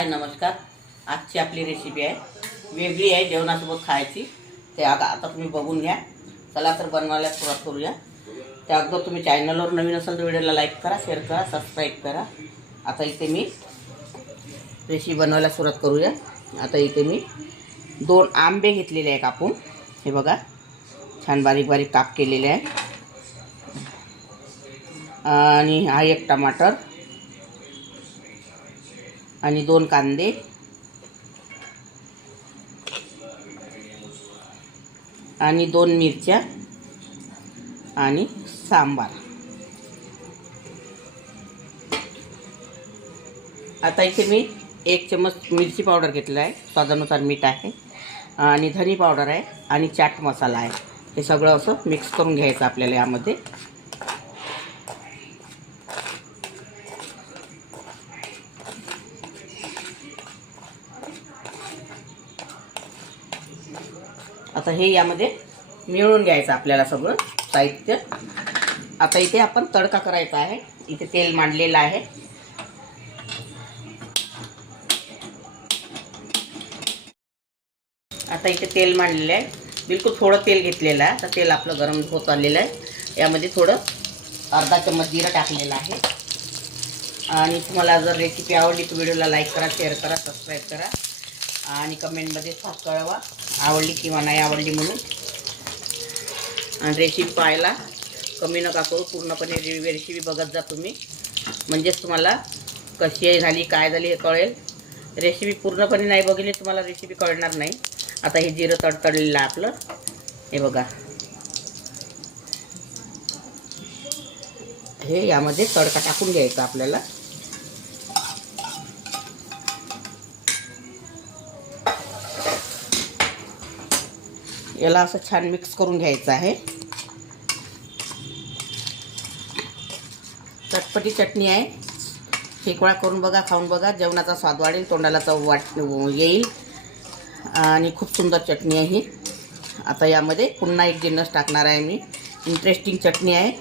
नमस्कार. आजची आपली रेसिपी आहे वेगळी आहे, जेवणासोबत खायची. ते आता तुम्ही बघून घ्या. चला तर बनवायला सुरुवात करूया. त्या अगोदर तुम्ही चॅनलवर नवीन असाल तर व्हिडिओला लाईक करा, शेअर करा, सबस्क्राईब करा. आता इथे मी रेसिपी बनवायला सुरुवात करूया. आता इथे मी 2 आंबे घेतलेले आहे कापून. हे बघा, छान बारीक बारीक काप केलेले आहे. आणि हा 1 टमाटर आणि 2 कांदे आणि 2 मिरच्या आणि सांबार. आता इथे मी 1 चमच मिरची पावडर घेतला आहे, स्वादानुसार मीठ आहे आणि धनी पावडर आहे आणि चाट मसाला आहे. हे सगळं असं मिक्स करून घ्यायचं आपल्याला यामध्ये. आता हे यामध्ये मिळून घ्यायचं आपल्याला सगळं साहित्य. आता इथे आपण तडका करायचा आहे. इथे तेल मांडलेलं आहे. आता इथे तेल मांडलेलं आहे, बिलकुल थोडं तेल घेतलेलं आहे. आता तेल आपलं गरम होत आलेलं आहे. यामध्ये थोडं अर्धा चम्मच जिरं टाकलेलं आहे. आणि तुम्हाला जर रेसिपी आवडली तर व्हिडिओला लाईक करा, शेअर करा, सबस्क्राईब करा आणि कमेंटमध्ये कळवा आवडली किंवा नाही आवडली म्हणून. आणि रेसिपी पाहायला कमी नका करू, पूर्णपणे रेसिपी बघत जा तुम्ही, म्हणजेच तुम्हाला कशी झाली काय झाली हे कळेल. रेसिपी पूर्णपणे नाही बघितली तुम्हाला रेसिपी कळणार नाही. आता हे जिरं तडतडलेलं आहे आपलं. हे बघा, हे यामध्ये तडका टाकून घ्यायचा आपल्याला. याला असं छान मिक्स करून घ्यायचं आहे. चटपटी चटणी आहे, एक वेळा करून बघा, खाऊन बघा. जेवणाचा स्वाद वाढेल, तोंडाला चव येईल आणि खूप सुंदर चटणी आहे ही. आता यामध्ये पुन्हा एक जिन्नस टाकणार आहे मी. इंटरेस्टिंग चटणी आहे.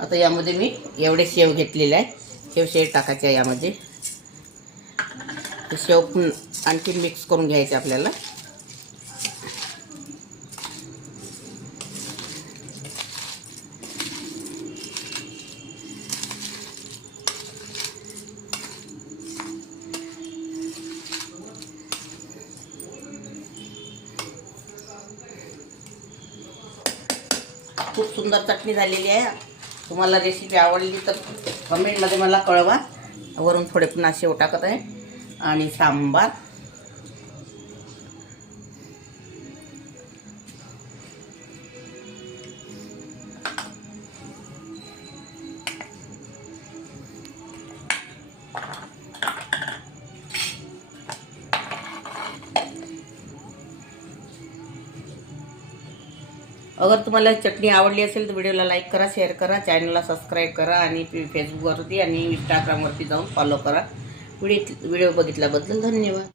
आता यामध्ये मी एवढे शेव घेतलेले आहे. शेव टाकायचे आहे यामध्ये. शेव आणखी मिक्स करून घ्यायचे आपल्याला. खूप सुंदर चटणी झालेली आहे. तुम्हाला रेसिपी आवडली तर कमेंटमध्ये मला कळवा. वरून थोडे पुन्हा शेव टाकत आहे आणि सांबार. अगर तुम्हाला चटणी आवडली असेल तर व्हिडिओला लाईक करा, शेअर करा, चॅनलला सबस्क्राईब करा आणि फेसबुकवरती आणि इंस्टाग्रामवरती जाऊन फॉलो करा. व्हिडिओ बघितल्याबद्दल धन्यवाद.